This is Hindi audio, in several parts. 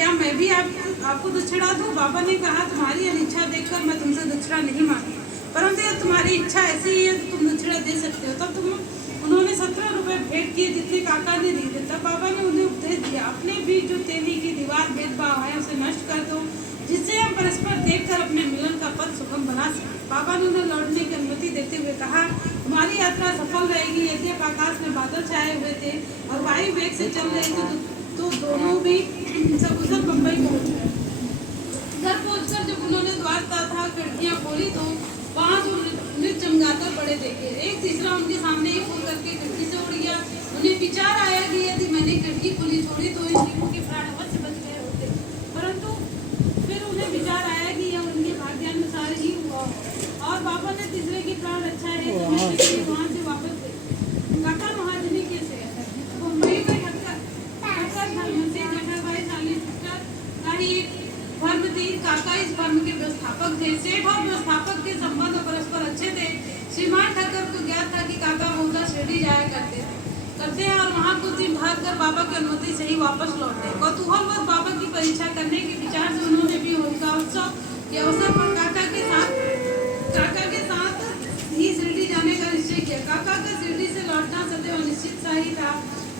क्या मैं भी आपको दक्षिणा दूं? बाबा ने कहा तुम्हारी अनिच्छा देखकर मैं तुमसे दक्षिणा नहीं मांगी, परंतु यदि तुम्हारी इच्छा ऐसी ही है तो तुम दक्षिणा दे सकते हो। तब उन्होंने 17 रुपए भेंट किए जितने काका ने दिए थे। तब बाबा ने उन्हें उपदेश दिया, अपने बीच जो तेली की दीवार भेदभाव है उसे नष्ट कर दो, जिससे हम परस्पर देखकर अपने मिलन का पथ सुगम बना सकें। बाबा ने उन्हें लौटने की अनुमति देते हुए कहा, तुम्हारी यात्रा सफल रहेगी। यद्यपि आकाश में बादल छाए हुए थे और वायु वेग से चल रहे थे तो दोनों भी सकुशल बम्बई पहुंच गए। घर पहुंचकर जब उन्होंने द्वार तथा खिड़कियां खोली तो वहाँ जो नृत्य चमगादड़ बड़े देखे। एक तीसरा उनके सामने ही फूल करके खिड़की से उड़ गया। उन्हें विचार आया कि यदि मैंने खिड़की खुली छोड़ी तो इन जीवों के प्राण अवश्य बच गए होते, परंतु फिर उन्हें विचार आया कि यह उनके भाग्यानुसार ही हुआ। और बाबा ने तीसरे की प्राण अच्छा है वहाँ से वापस गए। काका महाजनी कैसे मुंबई में धर्म थी। काका इस धर्म के व्यवस्थापक थे। सेठ और व्यवस्थापक के संबंध परस्पर अच्छे थे। श्रीमान ठाकर को ज्ञात था कि काका बहुधा शिरडी जाया करते हैं और वहाँ कुछ दिन ठहर बाबा की अनुमति से ही वापस लौटे। कौतूहलवश बाबा की परीक्षा करने के विचार से उन्होंने भी होलिका उत्सव के अवसर पर काका के साथ ही शिरडी जाने का निश्चय किया। काका का शिरडी से लौटना सदैव अनिश्चित सा ही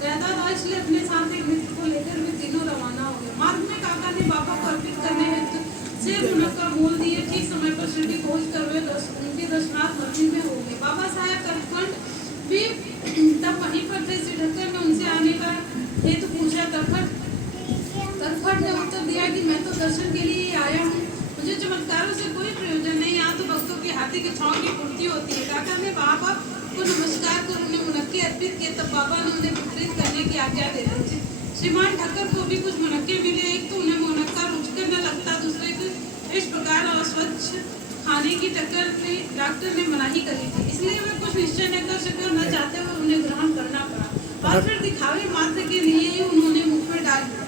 रहता था, इसलिए अपने साथ एक मित्र को लेकर वे तीनों रवाना हो गए। मार्ग में काका ने बाबा को अर्पित करने हेतु सिर मुनक्का मोल दिए। ठीक समय पर शिरडी पहुंचकर वे उनके दर्शनार्थ मंदिर में हो गए। बाबा साहब तरखंड भी तब वहीं पर थे। श्री ढक्कर ने उनसे आने का हेतु पूछा। तरखंड ने उत्तर दिया कि मैं तो दर्शन के लिए आया हूँ, मुझे चमत्कारों से कोई प्रयोजन नहीं। यहाँ तो भक्तों के हाथी के छाव की पूर्ति होती है। काका ने बाबा को नमस्कार कर उन्हें मुनक्के अर्पित किए। तब बाबा ने उन्हें वितरित करने की आज्ञा दे दी। श्रीमान ठाकर को भी कुछ मुनक्के मिले। एक तो उन्हें मुनक्का रुचकर न लगता, दूसरे को इस प्रकार अस्वच्छ खाने की डॉक्टर ने मनाही करी थी, इसलिए वे कुछ निश्चय न कर सके। न चाहते हुए उन्हें ग्रहण करना पड़ा और फिर दिखावे मात्र के लिए ही उन्होंने मुख में डाल दिया।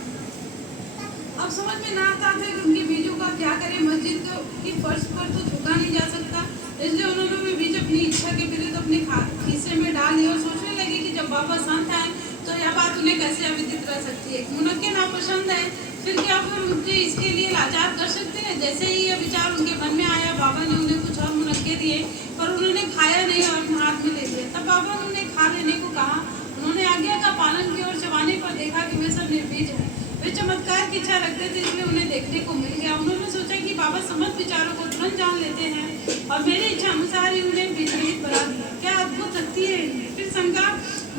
अब समझ में ना आता था कि उनके बीजों का क्या करें। मस्जिद की फर्श पर तो थूका नहीं जा सकता, इसलिए उन्होंने वे बीज अपनी इच्छा के विरुद्ध अपने खीसे में डाल दिए और सोचने लगे कि जब बाबा संत आए तो यह बात उन्हें कैसे अविदित रह सकती है। मुनक्के नापसंद है, फिर क्या वे मुझे इसके लिए लाचार कर सकते हैं? जैसे ही यह विचार उनके मन में आया, बाबा ने उन्हें कुछ और मुनक्के दिए, पर उन्होंने खाया नहीं और अपने हाथ में ले लिया। तब बाबा ने उन्हें खा लेने को कहा। उन्होंने आज्ञा का पालन किया और चबाने पर देखा कि वे सब निर्बीज है। वे चमत्कार की इच्छा रखते थे, इसलिए उन्हें देखने को मिल गया। उन्होंने सोचा कि बाबा समस्त विचारों को तुरंत जान लेते हैं और मेरी इच्छा अनुसार ही उन्हें विचलित बना दिया। क्या अद्भुत शक्ति है इनमें। फिर शंका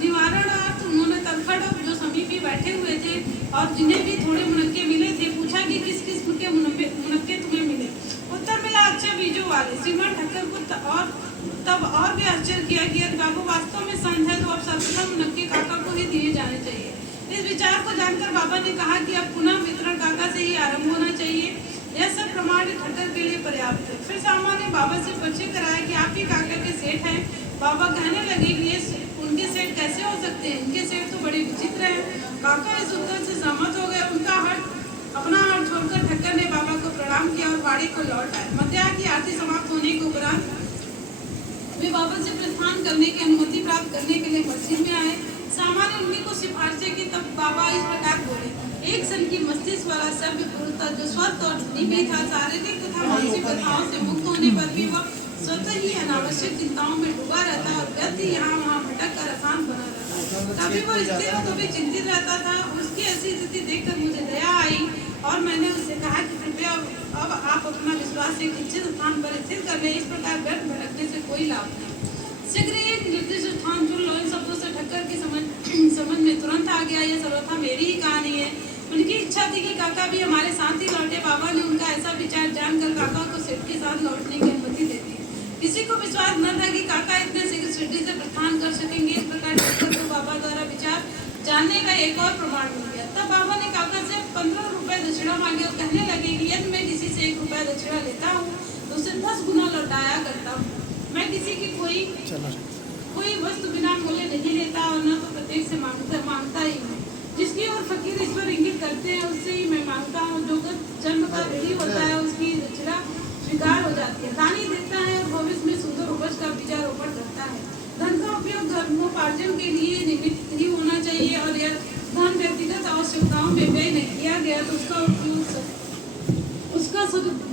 निवारणार्थ उन्होंने तरखंड जो समीप ही बैठे हुए थे और जिन्हें भी थोड़े मुनक्के मिले थे पूछा कि किस किस्म के मुनक्के तुम्हें मिले। उत्तर मिला, अच्छे बीजों वाले। श्रीमान ठाकर को तब और भी आश्चर्य किया कि यदि बाबू वास्तव में संत है तो अब सर्वप्रथम मुनक्के काका को ही दिए जाने चाहिए। इस विचार को जानकर बाबा ने कहा कि अब पुनः वितरण काका से ही आरंभ होना चाहिए। यह सब प्रमाण ठक्कर के लिए पर्याप्त है। फिर सामा ने बाबा से परिचय कराया कि आप ही काका के सेठ हैं। बाबा कहने लगे कि ये उनके सेठ कैसे हो सकते हैं, इनके सेठ तो बड़े विचित्र हैं। काका इस उत्तर से सहमत हो गए। उनका अपना हाथ छोड़कर ठक्कर ने बाबा को प्रणाम किया और बाड़ी को लौट आए। मध्याह्न की आरती समाप्त होने के उपरांत वे बाबा से प्रस्थान करने की अनुमति प्राप्त करने के लिए मस्जिद में आए। सामा ने उन्हीं को सिफारिश की। तब बाबा इस प्रकार बोले, एक सन की मस्तिष्क वाला सभ्य पुरुष था जो स्वस्थ और निभी था। शारीरिक तथा मानसिक कथाओं से मुक्त होने पर भी वह स्वतः ही अनावश्यक चिंताओं में डूबा रहता और व्यक्ति यहाँ वहाँ भटक कर अशांत बना रहता। कभी वो स्थिर और कभी चिंतित रहता था। उसकी ऐसी स्थिति देखकर मुझे दया आई और मैंने उससे कहा कि कृपया अब आप अपना विश्वास एक निश्चित स्थान पर स्थिर कर ले। इस प्रकार व्यर्थ भटकने से कोई लाभ नहीं। शीघ्र ही एक निर्दिष्ट स्थान चुन लो। इन शब्दों से ठक्कर की समझ में तुरंत आ गया, यह सर्वथा मेरी ही कहानी है। उनकी इच्छा थी कि काका भी हमारे साथ ही लौटे। बाबा ने उनका ऐसा विचार जानकर काका को सेठ के साथ लौटने की अनुमति दे दी। किसी को विश्वास न था कि काका इतने शीघ्र शिरडी से प्रस्थान कर सकेंगे। इस प्रकार ठक्कर को बाबा द्वारा विचार जानने का एक और प्रमाण मिल गया। तब बाबा ने काका से 15 रुपए दक्षिणा मांगे और कहने लगे कि यदि मैं किसी से 1 रुपया दक्षिणा लेता हूँ तो उसे 10 गुना लौटाया करता हूँ। मैं किसी की कोई वस्तु बिना मूल्य नहीं लेता और न तो प्रत्येक से मांगता ही हूँ। जिसकी ओर फकीर ईश्वर इंगित करते हैं उससे ही मैं मांगता हूँ। जो जन्म का ऋणी होता है उसकी दक्षिणा स्वीकार हो जाती है। दानी देता है और भविष्य में सुंदर उपज का बीजारोपण करता है। धन का उपयोग धर्मोपार्जन के लिए निमित्त ही होना चाहिए और यह धन व्यक्तिगत आवश्यक आवश्यकताओं में व्यय नहीं किया गया तो उसका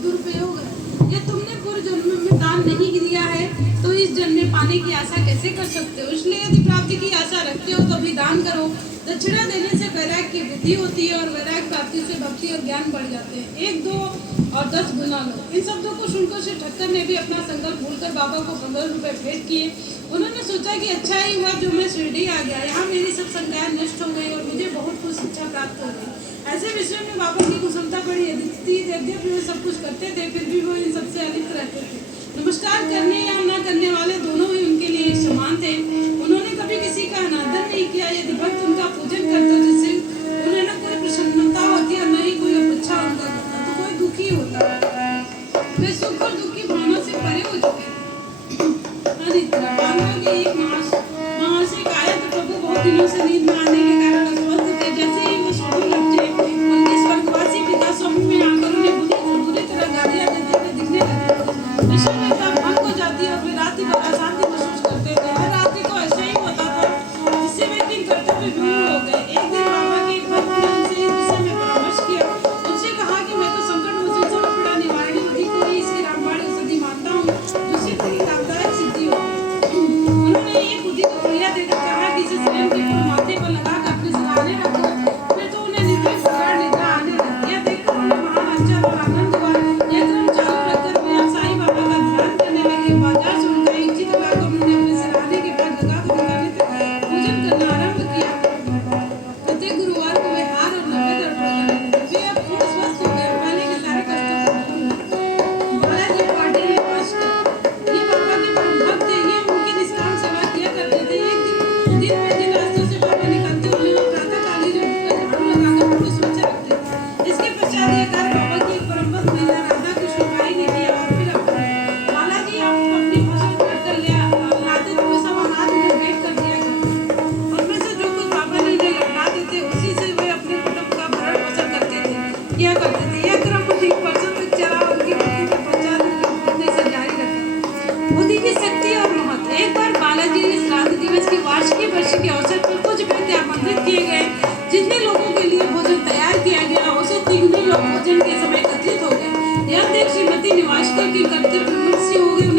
दुरुपयोग है। यह तुमने पूर्व जन्म में दान नहीं दिया है तो इस जन्म में पाने की आशा कैसे कर सकते हो? इसलिए यदि प्राप्ति की आशा रखते हो तो अभी दान करो। दक्षिणा देने से वैराग्य की वृद्धि होती है और वैराग्य प्राप्ति से भक्ति और ज्ञान बढ़ जाते हैं। 1, 2 और 10 गुना लो। इन शब्दों को सुनकर श्री ठक्कर ने भी अपना संकल्प भूलकर बाबा को 15 रुपए भेंट किए। उन्होंने सोचा कि अच्छा ही हुआ जो मैं शिरडी आ गया, यहाँ मेरी सब संज्ञाएं नष्ट हो गई और मुझे बहुत कुछ शिक्षा प्राप्त हो गई। ऐसे विषय में बाबा की कुशलता बड़ी अधिक थी। यद्यपि वे सब कुछ करते थे फिर भी वो इन सबसे अधिक रहते थे। नमस्कार करने या न करने वाले दोनों ही उनके लिए एक समान थे। उन्होंने कभी किसी का अनादर नहीं किया। यदि भक्त उनका पूजन करता जिससे उन्हें न कोई प्रसन्नता होती और न ही कोई अपेक्षा उनका करता तो कोई दुखी होता। वे सुख और दुख की भावना से परे हो चुके महाशय का आया तो प्रभु बहुत दिनों से नींद में आने के कारण अस्वस्थ थे। जैसे ही वो सोने लगे उनके स्वर्गवासी पिता स्वप्न में आकर उन्हें बुरी तरह गालियां देते हुए दिखने लगे। नशे में भंग हो जाती और वे रात भर अशांति महसूस करते थे। हर रात्रि को ऐसा ही होता था जिससे वे दिन कर्तव्य विमूढ़ हो गए। एक दिन बाबा के एक भक्त ने उनसे इस विषय में परामर्श किया। उनसे कहा कि मैं तो संकट मोचन सब पीड़ा निवारणी विधि को ही इसकी रामबाण औषधि मानता हूँ जो सिद्ध की लाभदायक सिद्धि हो। उन्होंने एक बुद्धि को क्रिया देकर कहा कि इसे स्वयं के माथे पर लगाकर अपने सिरहाने रखो। फिर तो उन्हें निर्विघ्न प्रकार निद्रा आने लगी। यह देखकर उन्हें महान आश्चर्य और आनंद हुआ। यह क्रम चालू रखकर वे अब साईं बाबा का ध्यान करने लगे। बाजार से उनका एक चित्र लाकर उन्होंने अपने सिरहाने के बाद लगाकर निकाले पूजन करना आरंभ किया। प्रत्येक गुरुवार को वे हार और नैवेद्य अर्पण करने लगे। वे अब पूर्ण स्वस्थ हो गए। पहले के सारे कष्ट बालाजी पाटिल ये बाबा के परम भक्त थे। ये उनकी निष्काम सेवा किया करते थे। एक दिन में जिन रास्तों से बाबा निकलते उन्हें वो प्रातःकाल ही झाड़ू लगाकर पूरे स्वच्छ रखते थे। इसके पश्चात यह कार्य बाबा की एक परम भक्त महिला राधा कृष्णबाई ने किया और फिर बालाजी आप अपनी फसल काट कर लाते तो वे सब हाथ में भेंट कर दिया करते। उनमें से जो कुछ बाबा ने उन्हें लौटा देते उसी से वे अपने कुटुंब का भरण पोषण करते थे किया करते थे। यह क्रम ठीक वर्षों तक चला। उनकी मृत्यु के पश्चात उनकी पत्नी ने इसे जारी रखा। बुद्धि की शक्ति और महत्व। एक बार बालाजी इस श्राद्ध दिवस की वार्षिक वर्ष के अवसर पर कुछ व्यक्ति आमंत्रित किए गए। जितने लोगों के लिए भोजन तैयार किया गया उसे 3 लोग भोजन के समय एकत्रित हो गए। यह देख श्रीमती निवासकर की कर्तव्य विमर्श हो गई।